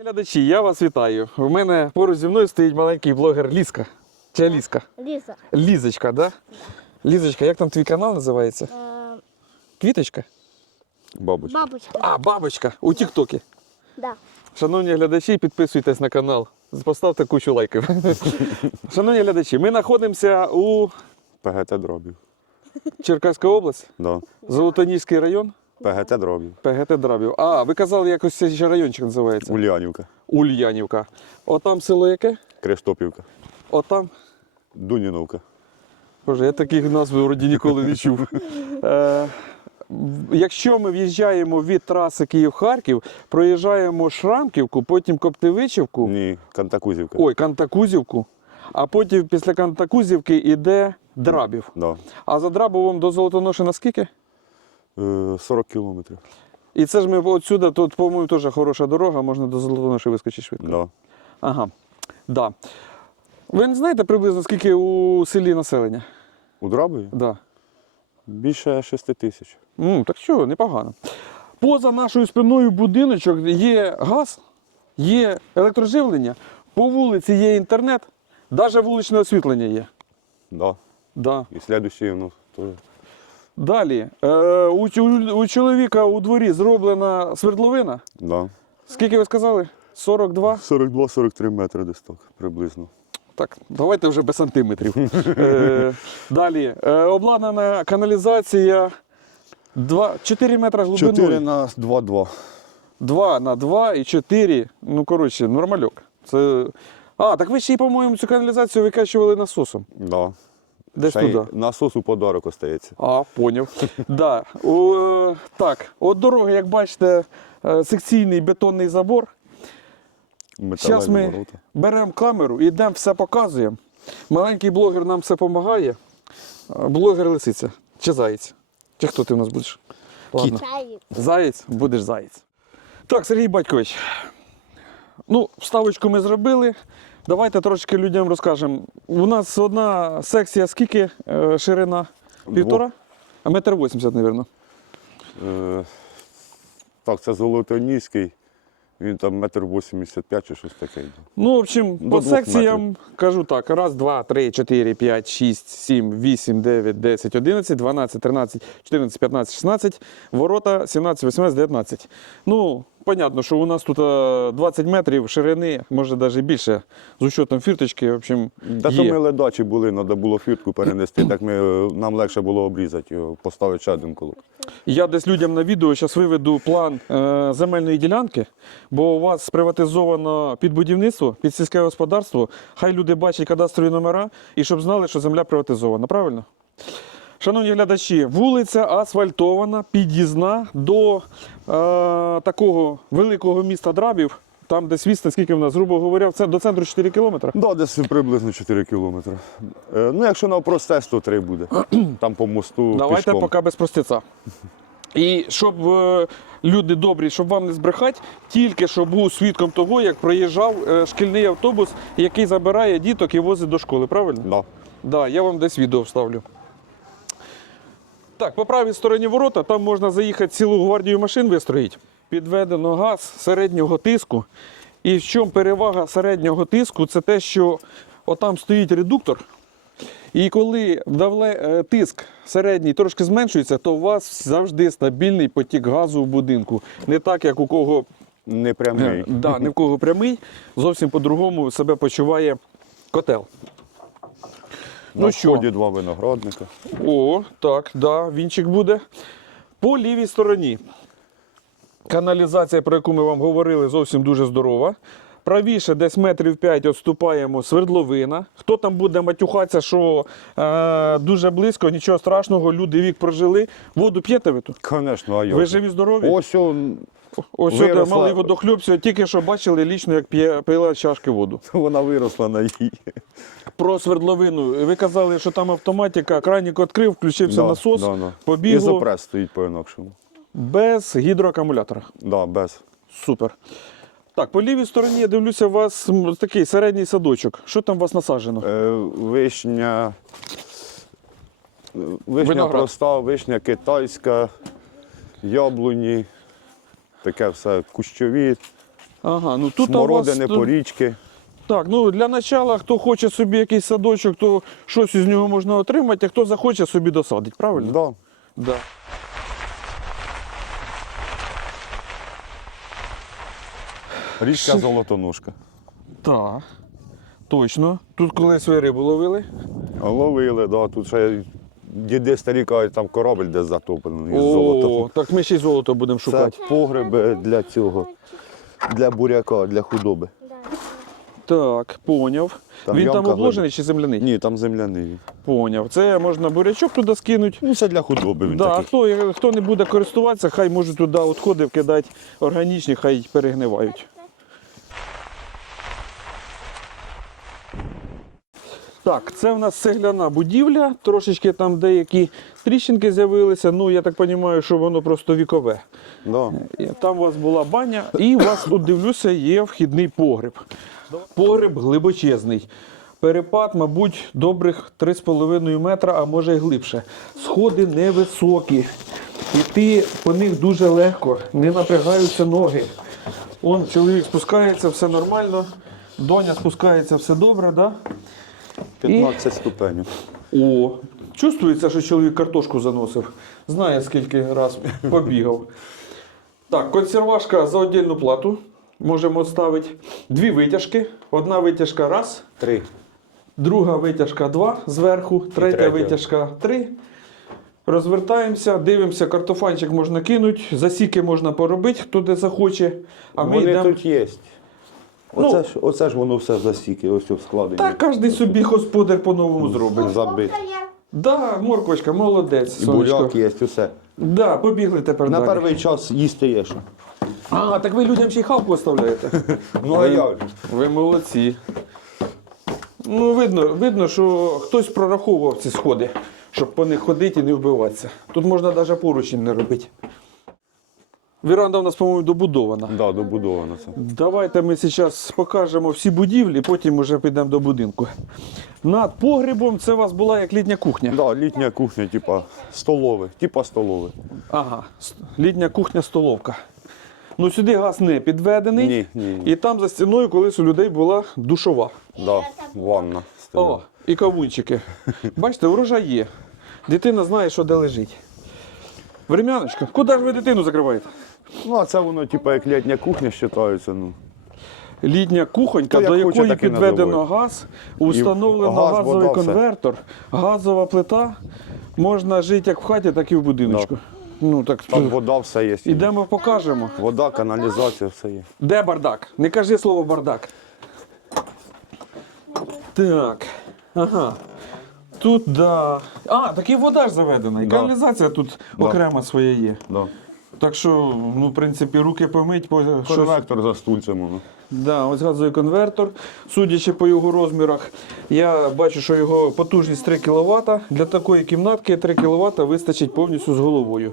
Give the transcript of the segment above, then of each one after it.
Глядачі, я вас вітаю. У мене поруч зі мною стоїть маленький блогер Ліска. Чи Аліска? Ліза. Лізочка, да? Лізочка, як там твій канал називається? Е, Квіточка? Бабочка. бабочка. А, бабочка у Тіктокі. Да. Шановні глядачі, підписуйтесь на канал. Поставте кучу лайків. Шановні глядачі, ми знаходимося у ПГТ дробів. Черкаська область, Да. Золотоніський район, ПГТ дробів. ПГТ Драбів. А, ви казали, якось цей ще райончик називається. Ульянівка. Ульянівка. Отам село яке? Криштопівка. Отам. Дуніновка. Боже, я таких назв вроді ніколи не чув. Е, якщо ми в'їжджаємо від траси Київ-Харків, проїжджаємо Шрамківку, потім Коптевичівку, Ні, Кантакузівка. ой, Кантакузівку, а потім після Кантакузівки йде Драбів. Да. А за Драбовом до Золотоноші наскільки? Е, 40 кілометрів. І це ж ми отсюди, тут, по-моєму, теж хороша дорога, можна до Золотоноші вискочити швидко. Да. Ага. Да. Ви не знаєте приблизно скільки у селі населення? У Драбові Да. більше 6 тисяч. Ну, так що, непогано. Поза нашою спиною будиночок є газ, є електроживлення, по вулиці є інтернет, навіть вуличне освітлення є. Да. Да. І слідуючий, ну, то Далі. Е, у, чу- у чоловіка у дворі зроблена свердловина. да. Скільки ви сказали? 42? 42-43 метри десь так, приблизно. Так, давайте вже без сантиметрів. Е, далі. Е, обладнана каналізація 2, 4 метри глибиною. 4 на 2-2. 2 на 2 і 4. Ну, коротше, нормальок. Це... А, так ви ще й, по-моєму, цю каналізацію викачували насосом. Да. Десь Ще й туди. насос у подарок остається. А, поняв. да. У, е, так, от дороги, як бачите, е, секційний бетонний забор. Зараз ми ворота. беремо камеру і йдемо, все показуємо. Маленький блогер нам все допомагає. Блогер лисиця. Чи заєць? Чи хто ти в нас будеш? Ладно. Чай. Заєць, будеш заєць. Так, Сергій Батькович. Ну, вставочку ми зробили. Давайте трошки людям розкажемо. У нас одна секція скільки е, ширина? Півтора? А метр вісімдесят, мабуть. Е, так, це Золотоніський. Він там метр 85 чи щось таке. Ну, в общем, До по двох секціям кажу так: раз, два, три, чотири, п'ять, шість, сім, вісім, дев'ять, десять, одинадцять, дванадцять, тринадцять, чотирнадцять, п'ятнадцять, шістнадцять, ворота, сімнадцять, вісімнадцять, дев'ятнадцять. Ну, понятно, що у нас тут е, 20 метрів ширини, може навіть більше, з учетом фірточки, в общем, Та то є. ми ледачі були, треба було фіртку перенести, так ми, е, нам легше було обрізати поставити ще один колок. Я десь людям на відео зараз виведу план е, земельної ділянки, бо у вас приватизовано під будівництво, під сільське господарство. Хай люди бачать кадастрові номера і щоб знали, що земля приватизована. Правильно? Шановні глядачі, вулиця асфальтована, під'їзна до е, такого великого міста Драбів. Там десь відстань, скільки в нас, грубо говоря, це до центру 4 кілометри. Да, десь приблизно 4 кілометри. Е, ну, якщо навпростець, то 3 буде. Там по мосту Давайте пішком. поки без простеця. І щоб е, люди добрі, щоб вам не збрехати, тільки щоб був свідком того, як проїжджав е, шкільний автобус, який забирає діток і возить до школи, правильно? Да. Да, я вам десь відео вставлю. Так, по правій стороні ворота там можна заїхати цілу гвардію машин вистроїти. Підведено газ середнього тиску. І в чому перевага середнього тиску? Це те, що отам стоїть редуктор. І коли давле, е, тиск середній трошки зменшується, то у вас завжди стабільний потік газу в будинку. Не так, як у кого Не прямий. Е, Да, не в кого прямий, зовсім по-другому себе почуває котел. Ну що? вході два виноградника. О, так, да, вінчик буде. По лівій стороні. Каналізація, про яку ми вам говорили, зовсім дуже здорова. Правіше, десь метрів 5 відступаємо свердловина. Хто там буде матюхатися, що е, дуже близько, нічого страшного, люди вік прожили. Воду п'єте ви тут? Звісно, а як? Ви живі здорові? Ось он, Ось сюди виросла. малий водохлюб, тільки що бачили лічно, як п'є, пила з чашки воду. вона виросла на її. Про свердловину. Ви казали, що там автоматика, кранік відкрив, включився Да, насос, да, да. побігло Ізопрес стоїть по-інакшому. без гідроакумулятора. Да, без. Супер. Так, по лівій стороні я дивлюся, у вас м, такий середній садочок. Що там у вас насаджено? Е, вишня. Вишня Виноград. проста, вишня китайська, яблуні, таке все кущові, Ага, ну тут у вас... Порічки. Так, ну для начала, хто хоче собі якийсь садочок, то щось із нього можна отримати, а хто захоче, собі досадить, правильно? Да. Да. Річка Золотоножка. Так. Точно. Тут колись ви рибу ловили. Ловили, да. тут ще діди старі кажуть, там корабель десь затоплений з золотом. Так ми ще й золото будемо Це шукати. погреби для цього, для буряка, для худоби. Так, поняв. Там Він там ямка обложений чи земляний? Ні, там земляний. Поняв. Це можна бурячок туди скинути. Ну, це для худоби він Да, а такий. хто, хто не буде користуватися, хай може туди відходи вкидати органічні, хай перегнивають. Так, це в нас цегляна будівля, трошечки там деякі тріщинки з'явилися. Ну, я так розумію, що воно просто вікове. Да. Там у вас була баня, і у вас тут дивлюся, є вхідний погреб. Погреб глибочезний. Перепад, мабуть, добрих 3,5 метра, а може й глибше. Сходи невисокі. Іти по них дуже легко, не напрягаються ноги. Он чоловік спускається, все нормально. Доня спускається, все добре, да? 15 ступенів. О, чувствується, що чоловік картошку заносив. Знає, скільки раз побігав. Так, консервашка за віддільну плату. Можемо ставити дві витяжки. Одна витяжка раз, Три. друга витяжка два зверху, третя третя. витяжка три. Розвертаємося, дивимося, картофанчик можна кинути, засіки можна поробити, хто де захоче. А ми Вони йдемо. тут є. Ну, Оце, ж, оце ж воно все засіки, ось в складені. Так, кожен собі господар по-новому зробить. Забит. Да, морквочка, молодець. І сонечко. буряк є, усе. Да, побігли тепер На далі. перший час їсти є що. А, так ви людям ще й халку оставляєте. Ну а же? Ви молодці. Ну, видно, видно, що хтось прораховував ці сходи, щоб по них ходити і не вбиватися. Тут можна навіть поручень не робити. Віранда у нас, по-моєму, добудована. Да, добудовано це. Давайте ми зараз покажемо всі будівлі, потім вже підемо до будинку. Над погребом це у вас була як літня кухня. Да, літня кухня, типа столове, типа столове. Ага, с- літня кухня-столовка. Ну сюди газ не підведений. Ні, ні, ні. І там за стіною колись у людей була душова. Да, ванна. О, і кавунчики. Bачите, урожай є. Дитина знає, що де лежить. Времяночко, куди ж ви дитину закриваєте? Ну, а це воно, типа, як літня кухня вважається. Ну. Літня кухонька, як до хоче, якої так і підведено називають. газ, установлено газ, газовий вода, все. конвертор, газова плита. Можна жити як в хаті, так і в будиночку. Ну так Там вода все є. ідемо покажемо. Вода, каналізація, все є. Де бардак? Не кажи слово бардак. Так. Ага. Тут, да. А, так і вода ж заведена. І Да. каналізація тут Да. окрема своя є. Да. Так що, ну, в принципі, руки помить, по щось. Конвектор за стульцем. воно. Да, ось газовий конвертор. Судячи по його розмірах, я бачу, що його потужність 3 кВт. Для такої кімнатки 3 кВт вистачить повністю з головою.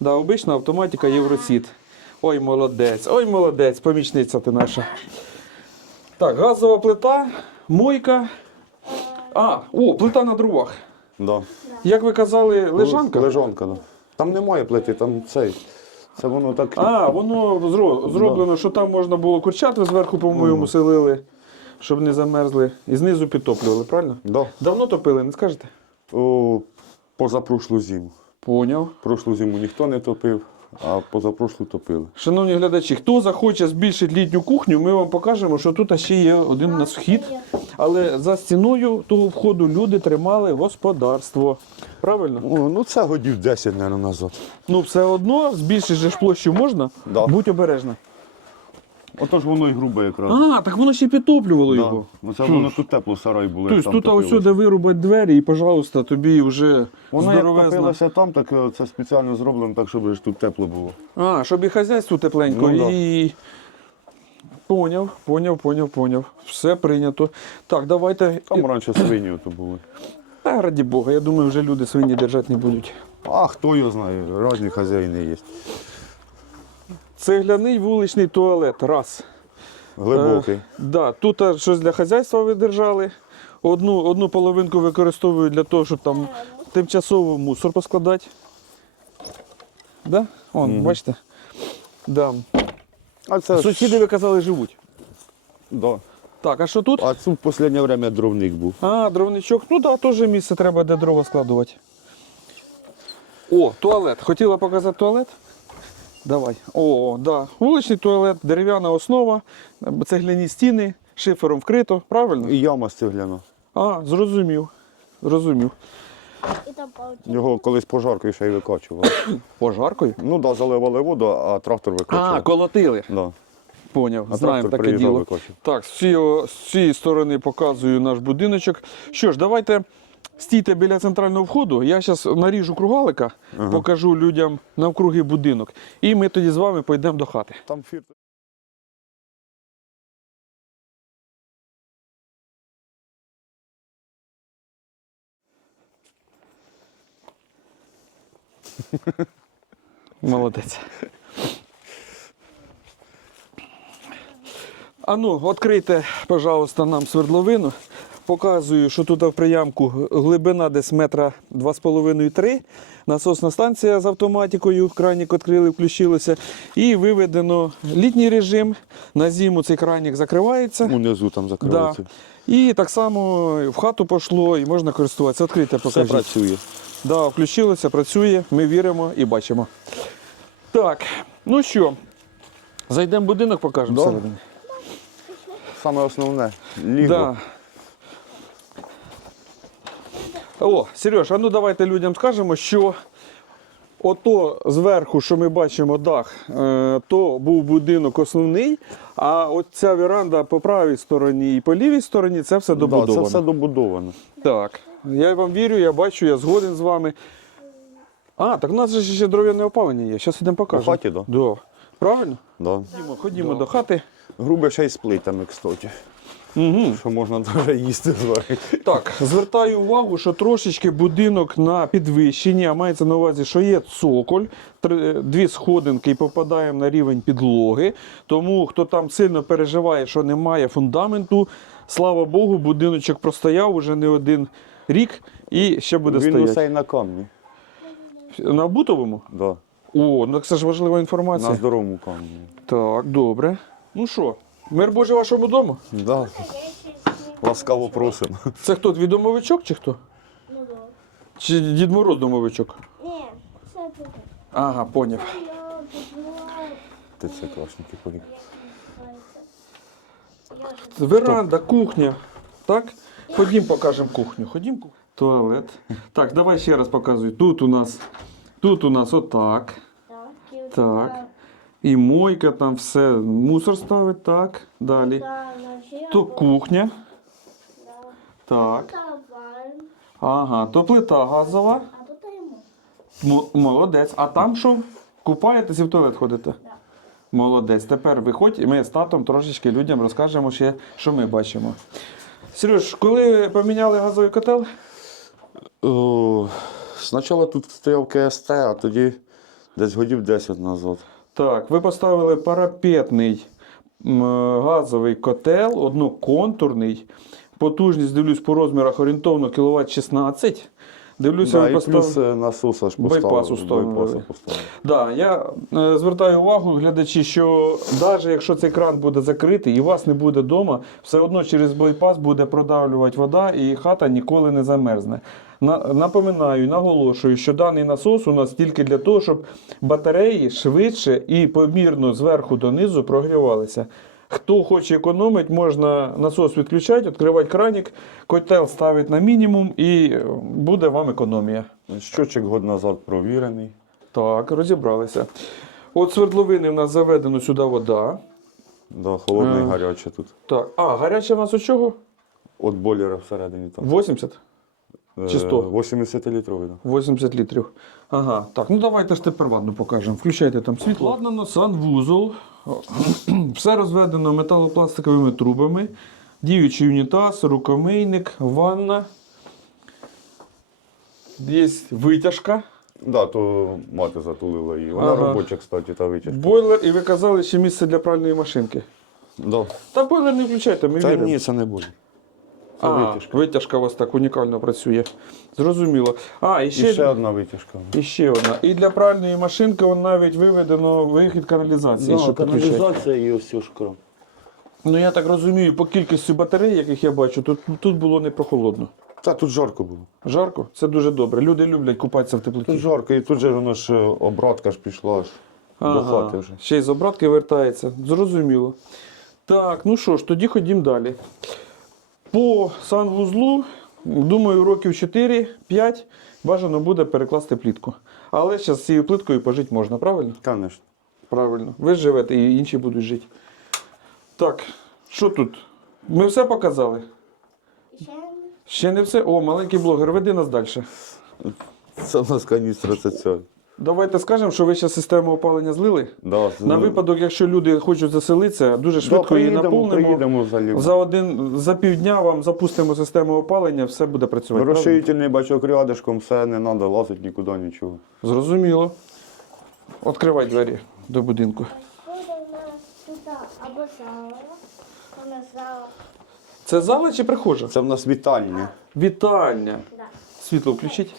Да, обична автоматика Євросіт. Ой, молодець, ой, молодець, помічниця ти наша. Так, газова плита, мойка. А, о, плита на дровах. Да. Як ви казали, лежанка? Лежанка, да. Там немає плити, там цей. Це воно так. А, воно зро- зроблено, що там можна було курчат зверху, по-моєму, селили, щоб не замерзли. І знизу підтоплювали, правильно? Да. Давно топили, не скажете? О, позапрошлу зиму. Поняв. Прошлу зиму ніхто не топив, а позапрошлу топили. Шановні глядачі, хто захоче збільшити літню кухню, ми вам покажемо, що тут ще є один у нас вхід. Але за стіною того входу люди тримали господарство. Правильно? О, ну це годів 10, мабуть, назад. Ну, все одно, збільшити же ж площу можна, Да. будь обережна. Отож воно і грубе якраз. А, так воно ще й підтоплювало Да. його. Оце воно тут тепло сарай було. Тобто тут топилося. ось вирубать двері і, пожалуйста, тобі вже Воно як топилося там, так е, це спеціально зроблено так, щоб ж тут тепло було. А, щоб і хазяйство тепленько, Ну, да. і. Поняв, поняв, поняв, поняв. Все прийнято. Так, давайте. Там раніше свині ото були. Та, раді Бога, я думаю, вже люди свині держати не будуть. А хто його знає, різні хазяїни є. Цегляний вуличний туалет. Раз. Глибокий. Е, да, тут щось для хазяйства ви держали. Одну, одну половинку використовую для того, щоб там тимчасово мусор поскладати. Да? Вон, бачите? Да. А це Сусіди, ви казали, живуть. Да. Так, а що тут? А тут в останнє время дровник був. А, дровничок. Ну так, да, теж місце треба, де дрова складувати. О, туалет. Хотіла показати туалет? Давай. О, да. Вуличний туалет, дерев'яна основа, цегляні стіни, шифером вкрито, правильно? І яма стегляна. А, зрозумів. Зрозумів. І там. Його колись пожаркою ще й викачував. Пожаркою? ну да, заливали воду, а трактор викачував. А, колотили. да. Поняв, А знаємо таке діло. викачував. Так, з цієї, з цієї сторони показую наш будиночок. Що ж, давайте стійте біля центрального входу. Я зараз наріжу кругалика, покажу людям навкруги будинок. І ми тоді з вами пойдемо до хати. Там фір. Молодець. А ну, відкрийте, пожалуйста, нам свердловину. Показую, що тут в приямку глибина десь метра 2,5-3. Насосна станція з автоматикою, кранік відкрили, включилося. І виведено літній режим. На зиму цей кранік закривається. Унизу там Да. І так само в хату пішло і можна користуватися. Відкрите Все працює. Да, включилося, працює, ми віримо і бачимо. Так, ну що, зайдемо в будинок, покажемо Да. всередині. Саме основне. Ліго. Да. О, Сереж, а ну давайте людям скажемо, що ото зверху, що ми бачимо дах, е, то був будинок основний, а от ця веранда по правій стороні і по лівій стороні це все Да, це все добудовано. Так, я вам вірю, я бачу, я згоден з вами. А, так у нас же ще дров'яне опалення є. Зараз ідемо покажемо. хаті, да? Да. Правильно? Да. Ходімо, ходімо до хати. Грубе ще й з плитами, кстати. Угу. Що можна дуже їсти зварити. Так, звертаю увагу, що трошечки будинок на підвищенні, а мається на увазі, що є цоколь, три- дві сходинки і попадаємо на рівень підлоги. Тому хто там сильно переживає, що немає фундаменту, слава Богу, будиночок простояв уже не один рік і ще буде Він стояти. усе й на камні. На бутовому? Да. О, ну це ж важлива інформація. На здоровому камні. Так, добре. Ну що, мир Божий вашому дому? Да. Ласкаво просимо. Це хто, твій домовичок чи хто? Ну да. Чи Дід Мороз домовичок? Ні, це тут. Ага, поняв. Ти це класники поїхав. Веранда, кухня. Так? Ходім, покажемо кухню. Ходім. Туалет. Так, давай ще раз показуй. Тут у нас, тут у нас отак. Так, і мойка, там все. Мусор ставить, так. Далі. То кухня. Так. Ага, то плита газова. а тут. М- молодець. А там що? Купаєтесь і в туалет ходите? Молодець. Тепер виходь, і ми з татом трошечки людям розкажемо ще, що ми бачимо. Сереж, коли поміняли газовий котел? О, спочатку тут стояв КСТ, а тоді десь годів 10 назад. Так, ви поставили парапетний газовий котел, одноконтурний. Потужність, дивлюсь, по розмірах орієнтовно кіловат 16. Дивлюся, Да, ви і поставили. плюс е, насоса ж. Байпас установили. байпаса поставив. Да, я е, звертаю увагу, глядачі, що навіть якщо цей кран буде закритий і вас не буде вдома, все одно через байпас буде продавлювати вода і хата ніколи не замерзне. На, напоминаю, наголошую, що даний насос у нас тільки для того, щоб батареї швидше і помірно зверху донизу прогрівалися. Хто хоче економити, можна насос відключати, відкривати кранік, котел ставить на мінімум і е, буде вам економія. Щочик год назад провірений. Так, розібралися. От свердловини в нас заведено сюди вода. Да, холодне і Е. гаряче тут. Так, а гаряча в нас у чого? От бойлера всередині там. 80? Чи Е, 100? 80 літровий. Да. 80 літрів. Ага, так, ну давайте ж тепер ванну покажемо. Включайте там світло. Ладно, санвузол. Все розведено металопластиковими трубами. Діючий унітаз, рукомийник, ванна. Є витяжка, Да, то мати затулила її. Вона Ага. робоча, кстати, та витяжка. бойлер, і ви казали, ще місце для пральної машинки. Да. Та бойлер не включайте, ми Та віримо. ні, це не буде. Це а, витяжка. витяжка у вас так унікально працює. Зрозуміло. А, і І ще, ще одна витяжка. і ще одна. І для пральної машинки он навіть виведено вихід каналізації. Да, щоб підключати. каналізація і ось шкро. Ну я так розумію, по кількості батарей, яких я бачу, тут, тут було не прохолодно. Та тут жарко було. Жарко? Це дуже добре. Люди люблять купатися в теплоті. Тут жарко, і тут же воно ж е, обратка ж пішла аж до хати вже. Ще й з обратки вертається. Зрозуміло. Так, ну що ж, тоді ходімо далі. По санвузлу, думаю, років 4-5 бажано буде перекласти плітку. Але зараз з цією плиткою пожити можна, правильно? Звісно. Правильно. Ви живете і інші будуть жити. Так, що тут? Ми все показали? Ще не. Ще не все. О, маленький блогер, веди нас далі. Це у нас каністра ця. Давайте скажемо, що ви ще систему опалення злили. Да, На випадок, якщо люди хочуть заселитися, дуже швидко її наповнимо. приїдемо. За один за півдня вам запустимо систему опалення, все буде працювати. Розширительний бачок рядышком, все, не треба лазити нікуди, нічого. Зрозуміло. Відкривай двері до будинку. Або зала. Зала. Це зала чи прихожа? Це в нас вітальня. Вітальня. Да. Світло включіть.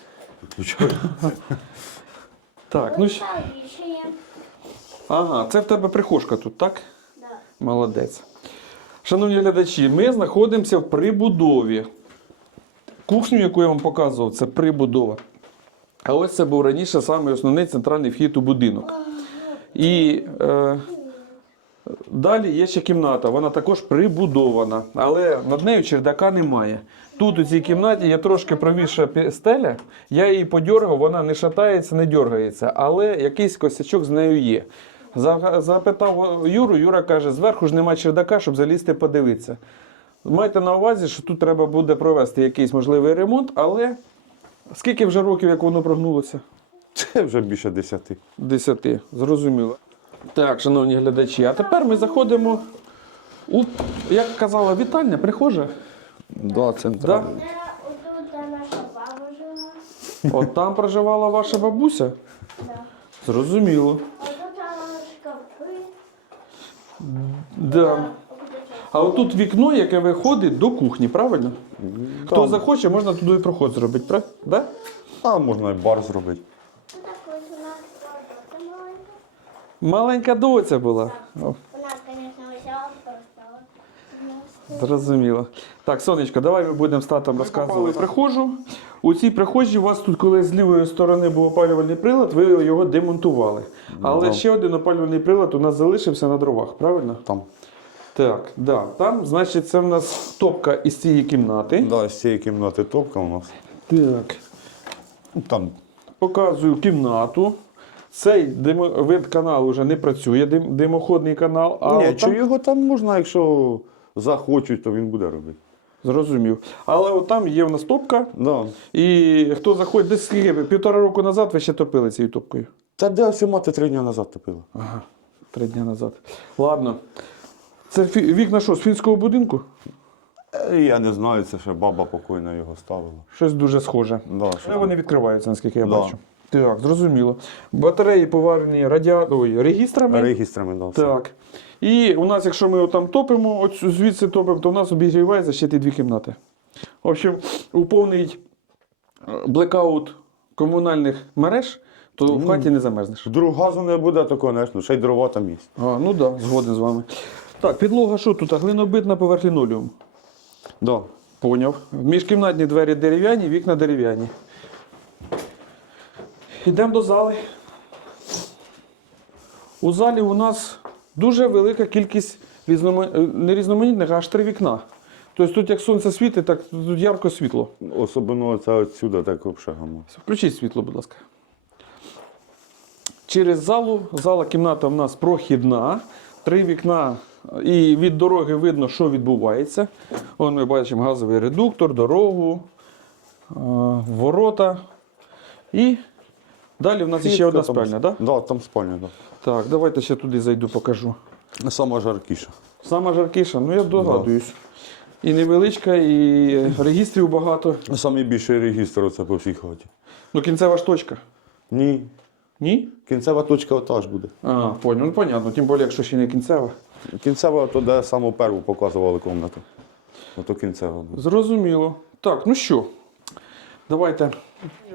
Так, ну що. Ага, це в тебе прихожка тут, так? Да. Молодець. Шановні глядачі, ми знаходимося в прибудові. Кухню, яку я вам показував, це прибудова. А ось це був раніше самий основний центральний вхід у будинок. І е, далі є ще кімната, вона також прибудована, але над нею чердака немає. Тут у цій кімнаті є трошки правіша стеля, я її подьоргав, вона не шатається, не дергається, але якийсь косячок з нею є. Запитав Юру, Юра каже, зверху ж нема чердака, щоб залізти подивитися. Майте на увазі, що тут треба буде провести якийсь можливий ремонт, але скільки вже років, як воно прогнулося? Це вже більше десяти. Десяти, зрозуміло. Так, шановні глядачі, а тепер ми заходимо у, як казала, вітальня, прихожа. Да, Да? Де отут наша баба жила. От там проживала ваша бабуся. Да. Зрозуміло. Отут вона шкафи. Да. А отут вікно, яке виходить до кухні, правильно? Хто захоче, можна туди і проход зробити, правда? Да? А можна і бар зробити. Тут також у нас робота маленька. Маленька доця була. О, У нас, звісно, взяла просто. Зрозуміло. Так, сонечко, давай ми будемо з татом розказувати прихожу. У цій прихожій у вас тут, коли з лівої сторони був опалювальний прилад, ви його демонтували. Але ще один опалювальний прилад у нас залишився на дровах, правильно? Там. Так, да. Там, значить, це в нас топка із цієї кімнати. Да, з цієї кімнати топка у нас. Так. Ну, Там Показую кімнату. Цей димо... вид каналу вже не працює, дим... димоходний канал. А Ні, чи там... його там можна, якщо захочуть, то він буде робити. Зрозумів. Але от там є в нас топка. Да. І хто заходить, десь скільки, півтора року назад ви ще топили цією топкою. Та де ось мати три дні назад топила? Ага, три дні назад. Ладно. Це фі- вікна що, з фінського будинку? Е, Я не знаю, це ще баба покойна його ставила. Щось дуже схоже. Да, що Але вони відкриваються, наскільки я Да. бачу. Так, зрозуміло. Батареї поварені раді... Ой, регістрами. Регістрами дав. Так. І у нас, якщо ми там топимо, от звідси топимо, то у нас обігрівається ще ті дві кімнати. В общем, у повний е, блекаут комунальних мереж, то в хаті не замерзнеш. Вдруг газу не буде, то, звісно, ще й дрова там є. А, ну так, да, згоден з вами. Так, підлога що тут? Глинобитна поверх лінолеум. Да. Поняв. Міжкімнатні двері дерев'яні, вікна дерев'яні. Йдемо до зали. У залі у нас дуже велика кількість різнома... е, не різноманітних, а аж три вікна. Тобто тут як сонце світить, так тут ярко світло. Особливо це отсюди так обшагано. Включіть світло, будь ласка. Через залу, зала кімната в нас прохідна, три вікна, і від дороги видно, що відбувається. Вон ми бачимо газовий редуктор, дорогу, е, ворота. І далі в нас ще одна там- спальня, так? Да? Да, там спальня, да. Так, давайте ще туди зайду, покажу. Сама жаркіша. Сама жаркіша, ну я догадуюсь. І невеличка, і регістрів багато. Самий більший регістр це по всій хаті. Ну, кінцева ж точка. Ні. Ні? Кінцева точка отаж буде. А, понял. Ну, понятно. Тим більше, якщо ще не кінцева. Кінцева то де саму перву показували кімнату. ото кінцева. Зрозуміло. Так, ну що, давайте.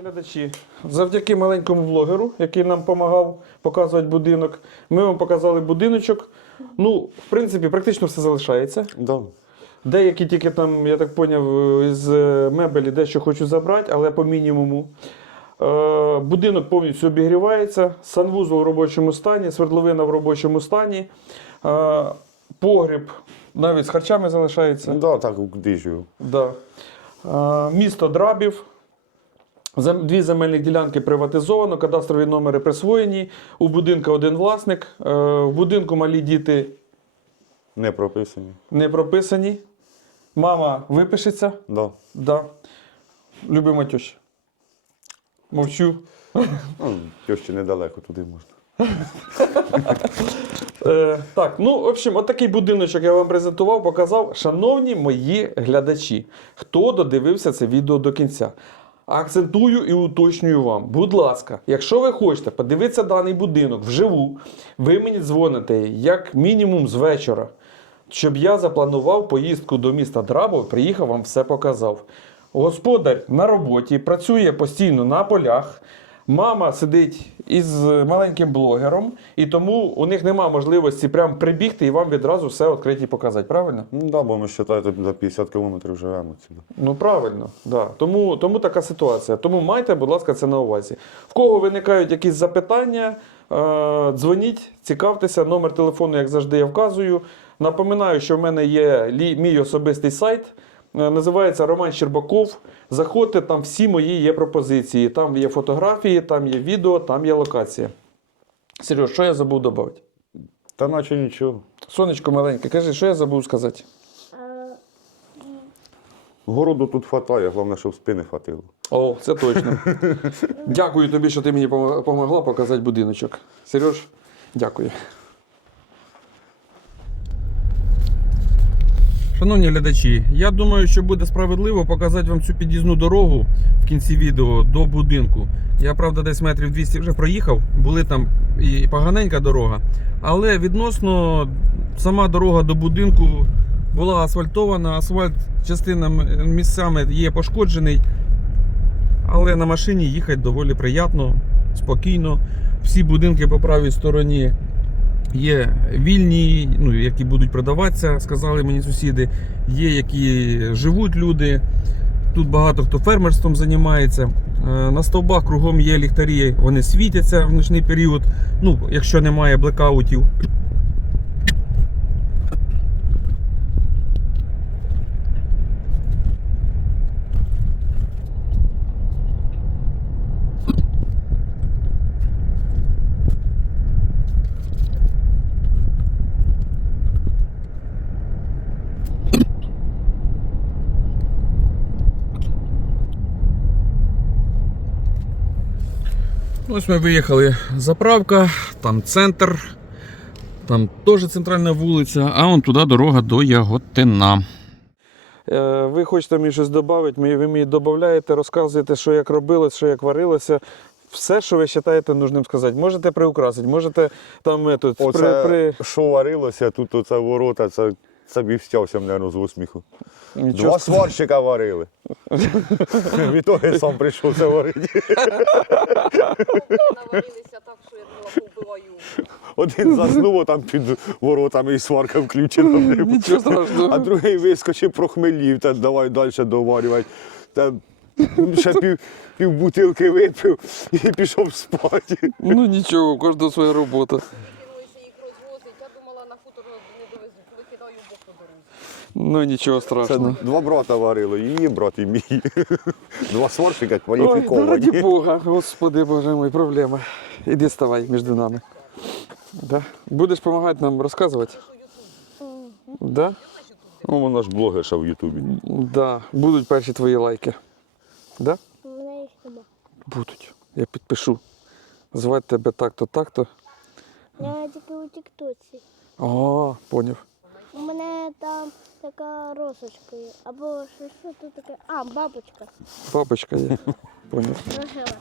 Глядачі, завдяки маленькому блогеру, який нам допомагав показувати будинок, ми вам показали будиночок. Ну, в принципі, практично все залишається. Да. Деякі тільки там, я так поняв, з мебелі дещо хочу забрати, але по мінімуму. Е, будинок повністю обігрівається, санвузол в робочому стані, свердловина в робочому стані. Е, погріб навіть з харчами залишається. Да, так, куди. Да. Е, місто Драбів. Дві земельні ділянки приватизовано, кадастрові номери присвоєні. У будинку один власник. Е, В будинку малі діти Не прописані. не прописані. Мама випишеться. Да. Да. Любима теща. Мовчу. Ну, недалеко туди можна. Е, так, ну, в общем, отакий будиночок я вам презентував, показав. Шановні мої глядачі, хто додивився це відео до кінця. Акцентую і уточнюю вам, будь ласка, якщо ви хочете подивитися даний будинок вживу, ви мені дзвоните як мінімум з вечора, щоб я запланував поїздку до міста Драбов, приїхав, вам все показав. Господар на роботі, працює постійно на полях. Мама сидить із маленьким блогером, і тому у них нема можливості прям прибігти і вам відразу все відкриті показати. Правильно? Ну, да, бо ми вважаєте, за 50 кілометрів живемо сюди. Ну правильно, да. тому, тому така ситуація. Тому майте, будь ласка, це на увазі. В кого виникають якісь запитання, е, дзвоніть, цікавтеся. Номер телефону, як завжди, я вказую. Напоминаю, що в мене є мій особистий сайт. Е, Називається Роман Щербаков. Заходьте, там всі мої є пропозиції. Там є фотографії, там є відео, там є локація. Сереж, що я забув додати? Та наче нічого. Сонечко маленьке, кажи, що я забув сказати? Е, Городу тут хватає, головне, щоб спини хватило. О, це точно. Дякую тобі, що ти мені допомогла показати будиночок. Сереж, дякую. Шановні глядачі, я думаю, що буде справедливо показати вам цю під'їзну дорогу в кінці відео до будинку. Я, правда, десь метрів 200 вже проїхав, були там і поганенька дорога. Але відносно сама дорога до будинку була асфальтована, асфальт частинами місцями є пошкоджений. Але на машині їхати доволі приємно, спокійно. Всі будинки по правій стороні є вільні, ну, які будуть продаватися, сказали мені сусіди. Є, які живуть люди. Тут багато хто фермерством займається. Е, На стовбах кругом є ліхтарі, вони світяться в ночний період, ну, якщо немає блекаутів. Ось ми виїхали. Заправка, там центр, там теж центральна вулиця, а он туди дорога до Яготина. Е, Ви хочете мені щось додати, ви мені додаєте, розказуєте, що як робилось, що як варилося. Все, що ви вважаєте нужним сказати. Можете приукрасити, можете там метод, при, Оце, при... що варилося, тут оце ворота, це, це б і встявся мене з усміху. Нічого Два сварщика варили. Відтоді сам прийшов це варити. наварилися так, що я думала, повбиваю. Один заснув там під воротами і сварка включена. в. Нічого страшного. А другий вискочив, прохмелів, та давай далі доварювати. Та ще пів, пів бутилки випив і пішов спати. Ну нічого, у кожного своя робота. Кинулися їх розвозить, я думала на хутор не довезуть, викидаю бок по дорозі. Ну нічого Це страшного. два брата варили, її брат і мій. Два сварщика Ой, да ради кваліфіковані. Бога, господи Боже мой, проблема. Іди ставай між нами. Да? Будеш допомагати нам розказувати? Да? Ну, вона ж блогерша в Ютубі. Да. Будуть перші твої лайки. Да? мене їх нема. Будуть. Я підпишу. Звати тебе так-то, так-то. Я тільки у Тіктоці. О, поняв. У мене там така розочка є. Або що, що тут таке? А, бабочка. Бабочка є. Поняв. Рожева.